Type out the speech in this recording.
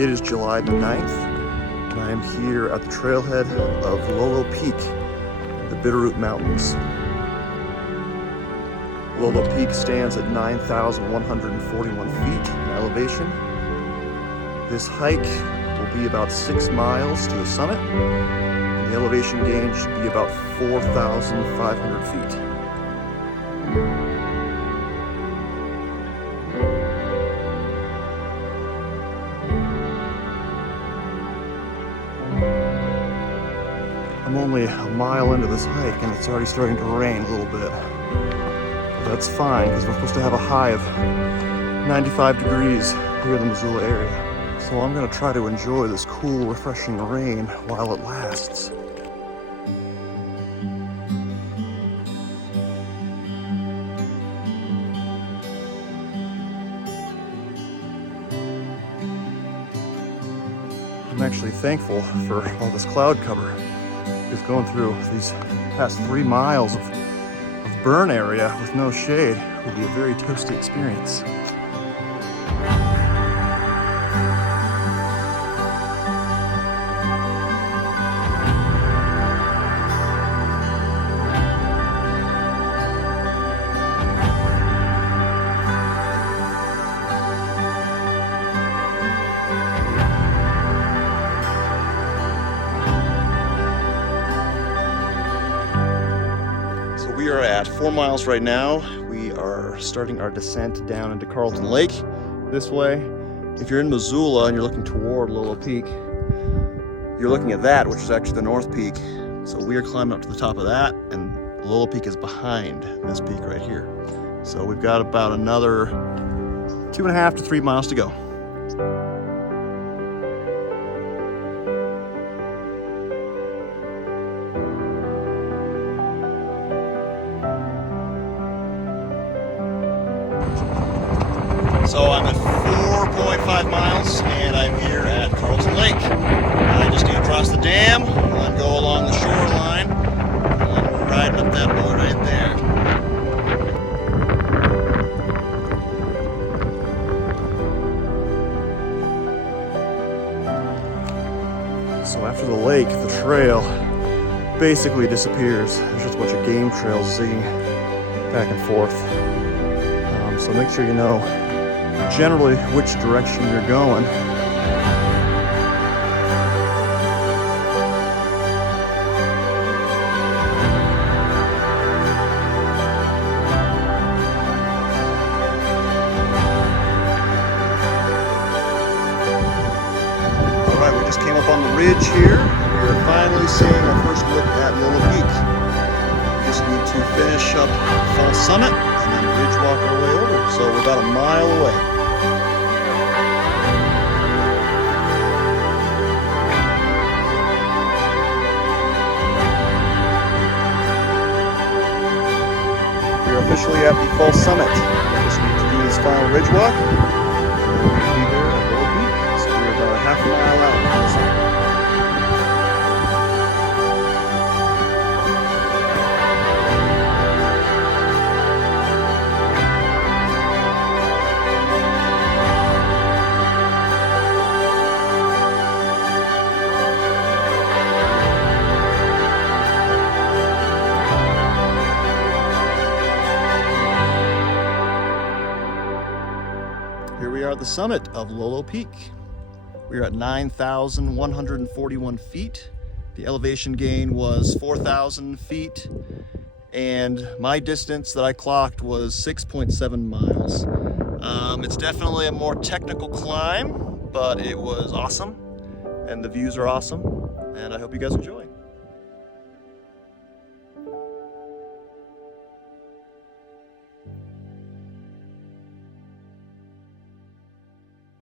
It is July the 9th, and I am here at the trailhead of Lolo Peak, the Bitterroot Mountains. Lolo Peak stands at 9,141 feet in elevation. This hike will be about 6 miles to the summit, and the elevation gain should be about 4,500 feet. I'm only a mile into this hike and it's already starting to rain a little bit. But that's fine because we're supposed to have a high of 95 degrees here in the Missoula area. So I'm going to try to enjoy this cool, refreshing rain while it lasts. I'm actually thankful for all this cloud cover. Because going through these past 3 miles of burn area with no shade will be a very toasty experience. We are at 4 miles right now. We are starting our descent down into Carlton Lake this way. If you're in Missoula and you're looking toward Lolo Peak, you're looking at that, which is actually the North Peak. So we are climbing up to the top of that, and Lolo Peak is behind this peak right here. So we've got about another 2.5 to 3 miles to go. So I'm at 4.5 miles and I'm here at Carlton Lake. I just need to cross the dam and go along the shoreline. And we're riding up that boat right there. So after the lake, the trail basically disappears. There's just a bunch of game trails zigging back and forth. So make sure you know generally which direction you're going. Alright, we just came up on the ridge here. We are finally seeing our first look at Lolo Peak. We just need to finish up Fall Summit and then ridge walk our way over. So we're about a mile away. Officially at the Fall Summit. We just need to do this final ridge walk, and we'll be there at Lolo Peak. So we're about a half a mile out from the summit. Here we are at the summit of Lolo Peak. We are at 9,141 feet. The elevation gain was 4,000 feet, and my distance that I clocked was 6.7 miles. It's definitely a more technical climb, but it was awesome, and the views are awesome, and I hope you guys enjoy.